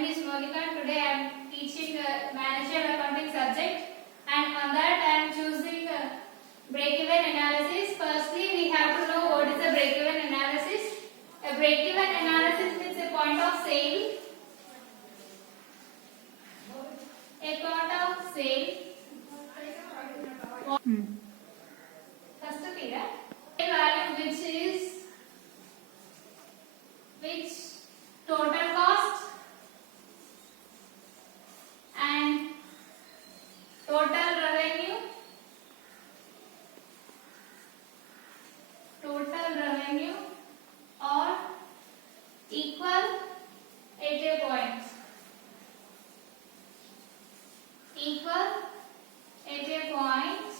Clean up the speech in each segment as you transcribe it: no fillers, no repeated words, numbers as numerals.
name is Monica. Today I am teaching managerial accounting subject, and on that I am choosing break-even analysis. Firstly, we have to know what is a break-even analysis. A break-even analysis means a point of sale. A point of sale. First figure. Value which total cost and total revenue are equal at a point. Equal at a point.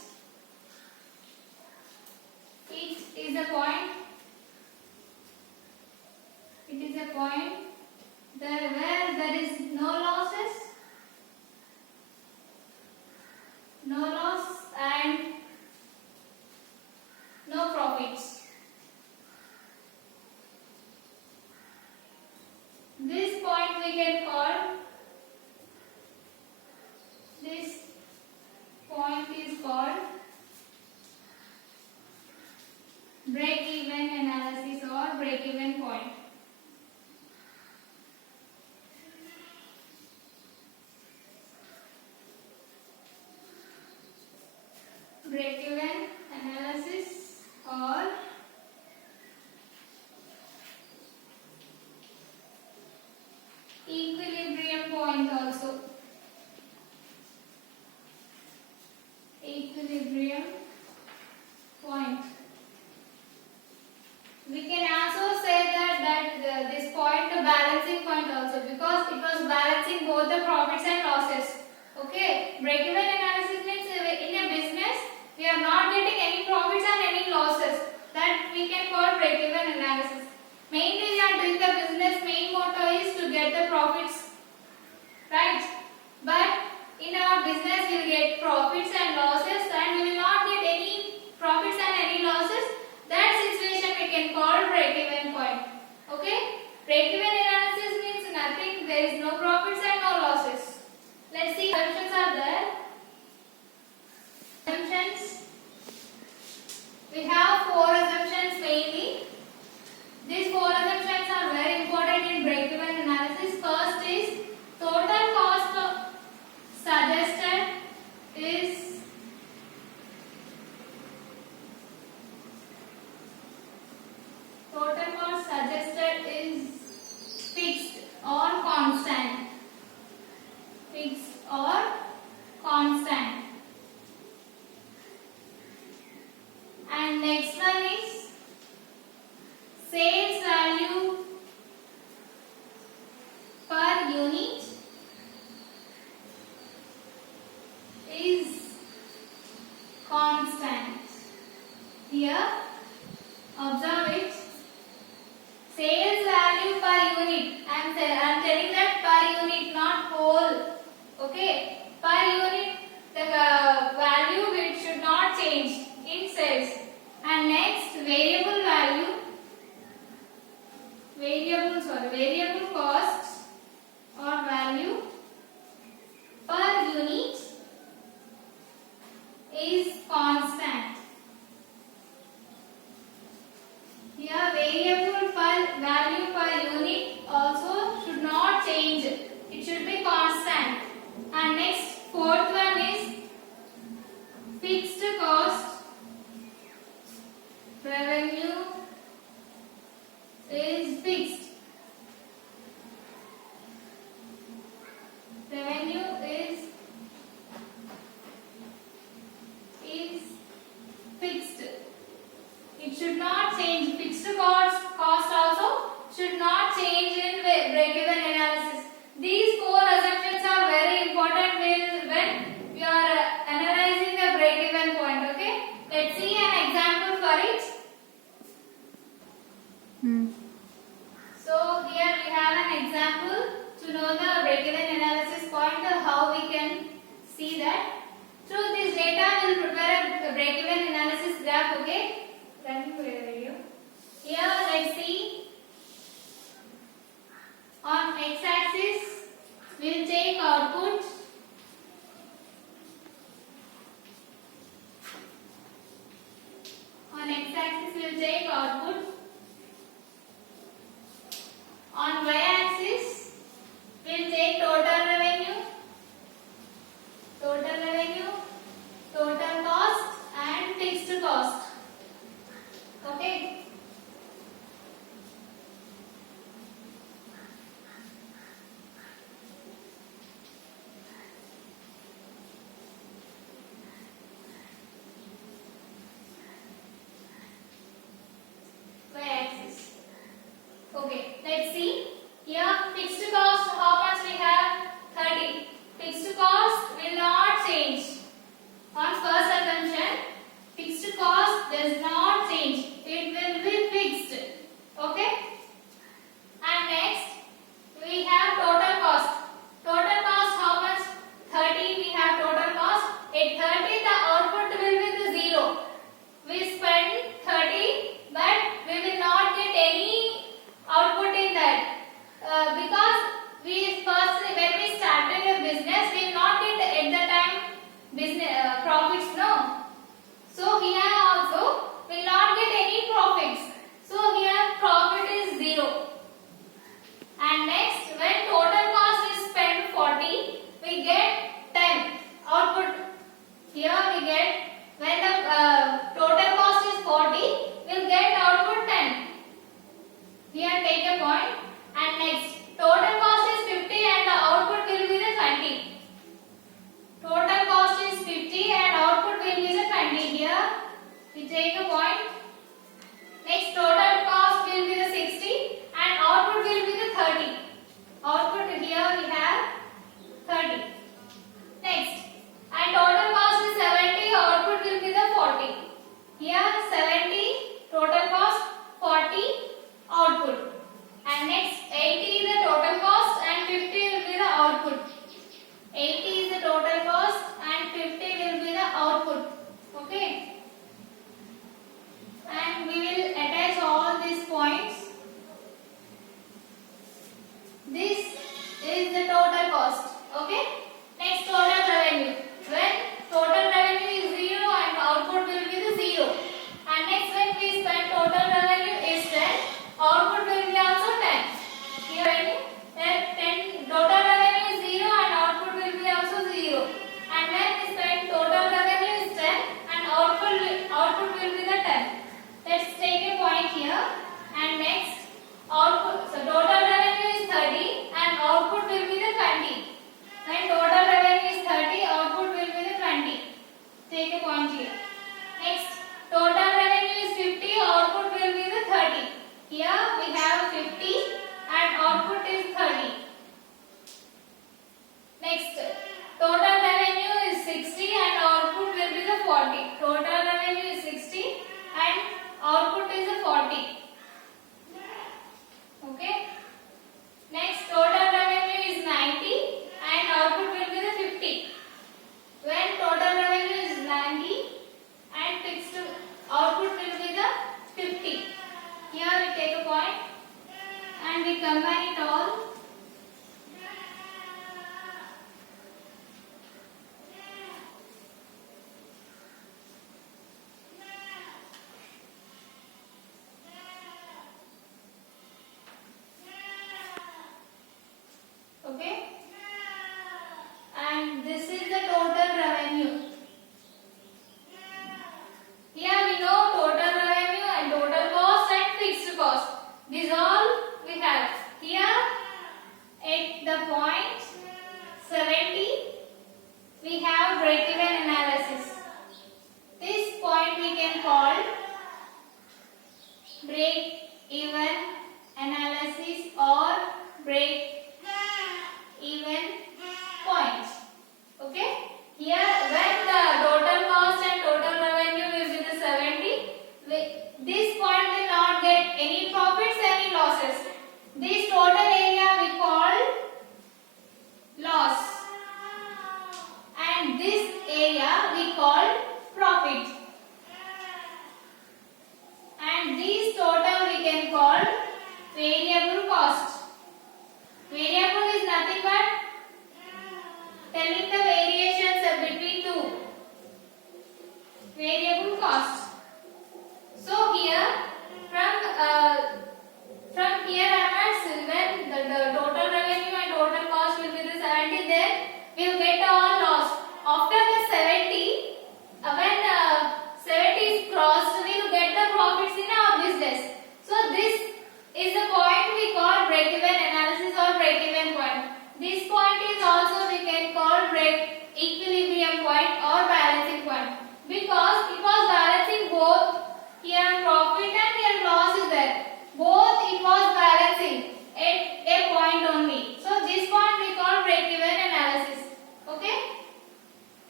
It is a point. It is a point where there is no losses, and no profits. This point we can call, this point is called break-even analysis or break-even point. Break-even analysis or equilibrium point also. Equilibrium point. We can also say that this point a balancing point also, because it was balancing both the profits and losses. Okay, break-even analysis means in a business we are not getting any profits and any losses. That we can call break-even analysis. Mainly we are doing the business, main motto is to get the profits, right? But in our business we will get profits and losses, and we will not get any profits and any losses. That situation we can call break-even point. Okay? Break-even analysis means nothing. There is no profits and no losses. Let's see, assumptions are there. Assumptions. We have 4 assumptions mainly. These 4 assumptions are very important in break-even analysis. First is total cost suggested is fixed or constant. Fixed or constant. And next one is sales value per unit is constant. Here, observe it. Sales value per unit. I am telling that per unit, not whole. Okay, per unit the value which should not change in sales. And next, variable cost or value per unit is constant. Here variable value per unit also should not change. It should be constant. And next, fourth one is fixed cost revenue is fixed. Revenue is fixed. It should not change. Fixed cost also should not change in break-even analysis. These 4 assumptions are very important. We will Okay.